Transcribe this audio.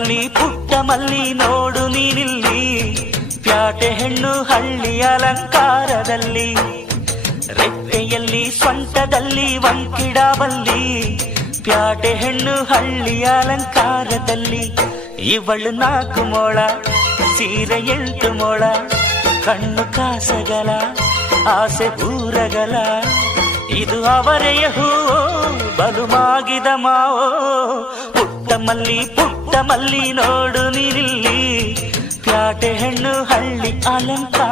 ಪುಟ್ಟ ಮಲ್ಲಿ ನೋಡು ನೀನಿಲ್ಲಿ, ಪ್ಯಾಟೆ ಹೆಣ್ಣು ಹಳ್ಳಿ ಅಲಂಕಾರದಲ್ಲಿ, ರೆಪ್ಪೆಯಲ್ಲಿ ಸೊಂಟದಲ್ಲಿ ವಂಕಿಡಬಲ್ಲಿ, ಪ್ಯಾಟೆ ಹೆಣ್ಣು ಹಳ್ಳಿ ಅಲಂಕಾರದಲ್ಲಿ. ಇವಳು 4 ಮೊಳ ಸೀರೆ 8 ಮೊಳ, ಕಣ್ಣು ಕಾಸಗಲ ಆಸೆ ಊರಗಲ, ಇದು ಅವರೆಯ ಹೂವೋ ಬಲು ಮಾಗಿದ ಮಾವೋ. ಪುಟ್ಟ ಮಲ್ಲಿ ನೋಡು ನೀನಿಲ್ಲಿ, ಪ್ಯಾಟೆ ಹೆಣ್ಣು ಹಳ್ಳಿ ಅಲಂಕಾರ.